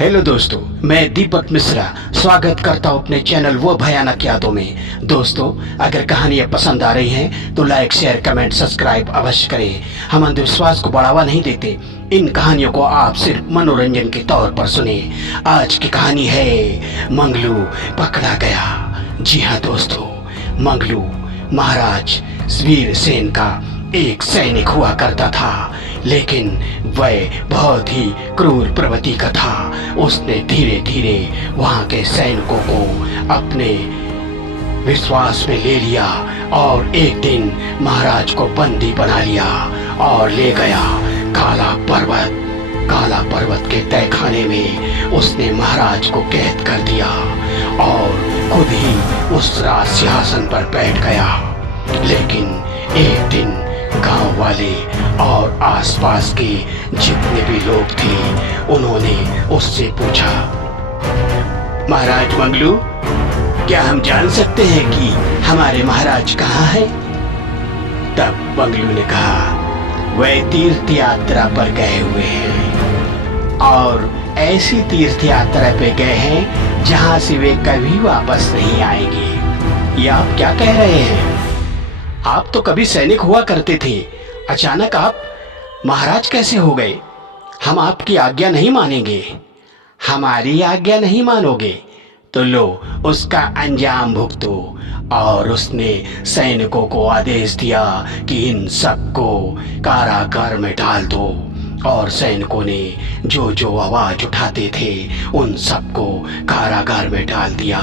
Hello दोस्तों, मैं दीपक मिश्रा स्वागत करता हूँ अपने चैनल वो भयानक यादों में। दोस्तों, अगर कहानियाँ पसंद आ रही हैं तो लाइक, शेयर, कमेंट, सब्सक्राइब अवश्य करें। हम अंधविश्वास को बढ़ावा नहीं देते, इन कहानियों को आप सिर्फ मनोरंजन के तौर पर सुने। आज की कहानी है मंगलू पकड़ा गया। जी हाँ दोस्तों, मंगलू महाराज वीर सेन का एक सैनिक हुआ करता था, लेकिन वह बहुत ही क्रूर प्रवृत्ति का था। उसने धीरे धीरे वहां के सैनिकों को अपने विश्वास में ले लिया और एक दिन महाराज को बंदी बना लिया और ले गया काला पर्वत के तहखाने में। उसने महाराज को कैद कर दिया और खुद ही उस राज सिंहासन पर बैठ गया। लेकिन एक दिन गांव वाले और आसपास के जितने भी लोग थे, उन्होंने उससे पूछा, महाराज मंगलू, क्या हम जान सकते हैं कि हमारे महाराज कहाँ हैं? तब मंगलू ने कहा, वह तीर्थ यात्रा पर गए हुए हैं और ऐसी तीर्थ यात्रा पे गए हैं जहाँ से वे कभी वापस नहीं आएंगे। ये आप क्या कह रहे हैं? आप तो कभी सैनिक हुआ करते थे, अचानक आप महाराज कैसे हो गए? हम आपकी आज्ञा नहीं मानेंगे। हमारी आज्ञा नहीं मानोगे तो लो उसका अंजाम भुगतो। और उसने सैनिकों को आदेश दिया कि इन सबको कारागार में डाल दो। और सैनिकों ने जो जो आवाज उठाते थे उन सबको कारागार में डाल दिया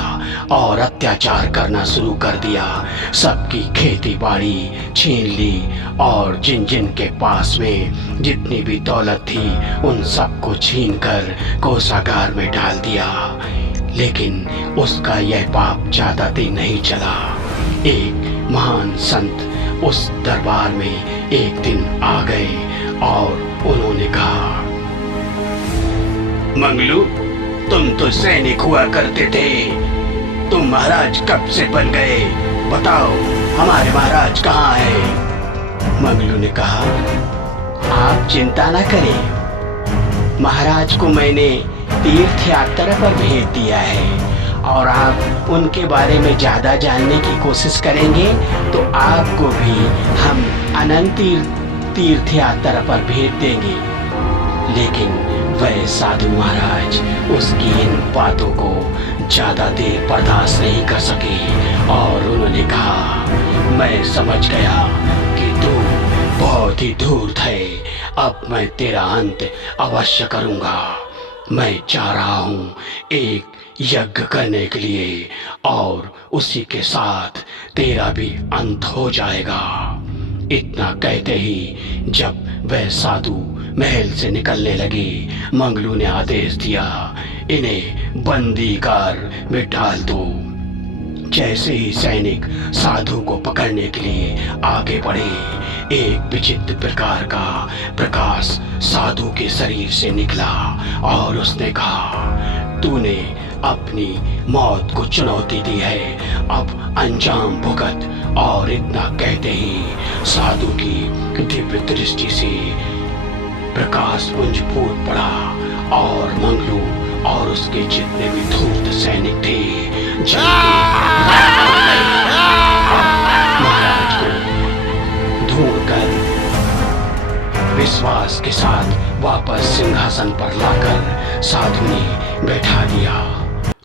और अत्याचार करना शुरू कर दिया। सबकी खेती बाड़ी छीन ली और जिन जिन के पास में जितनी भी दौलत थी उन सबको छीन कर कोषागार में डाल दिया। लेकिन उसका यह पाप ज्यादा दिन नहीं चला। एक महान संत उस दरबार में एक दिन आ गए और उन्होंने कहा, मंगलू, तुम तो सैनिक हुआ करते थे, तुम महाराज कब से बन गए? बताओ हमारे महाराज कहाँ हैं? मंगलू ने कहा, आप चिंता न करें, महाराज को मैंने तीर्थ यात्रा पर भेज दिया है और आप उनके बारे में ज्यादा जानने की कोशिश करेंगे तो आपको भी हम अनंत तीर्थ यात्रा पर भेज देंगे। लेकिन वह साधु महाराज उसकी इन बातों को ज्यादा देर बर्दाश्त नहीं कर सके और उन्होंने कहा, मैं समझ गया कि तू बहुत ही धूर्त है, अब मैं तेरा अंत अवश्य करूंगा। मैं जा रहा हूँ एक यज्ञ करने के लिए और उसी के साथ तेरा भी अंत हो जाएगा। इतना कहते ही जब वह साधु महल से निकलने लगे, मंगलू ने आदेश दिया, इन्हें बंदीगार में डाल दो। जैसे ही सैनिक साधु को पकड़ने के लिए आगे बढ़े, एक विचित्र प्रकार का प्रकाश साधु के शरीर से निकला और उसने कहा, तूने अपनी मौत को चुनौती दी है, अब अंजाम भुगत। और इतना कहते ही साधु की दिव्य दृष्टि से प्रकाश पुंज फूट पड़ा और मंगलू और उसके जितने भी धूर्त सैनिक थे महाराज को ढूंढकर विश्वास के साथ वापस सिंहासन पर लाकर साधु ने बैठा दिया।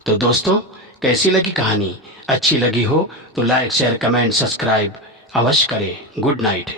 तो दोस्तों, कैसी लगी कहानी? अच्छी लगी हो तो लाइक, शेयर, कमेंट, सब्सक्राइब अवश्य करें। Good night.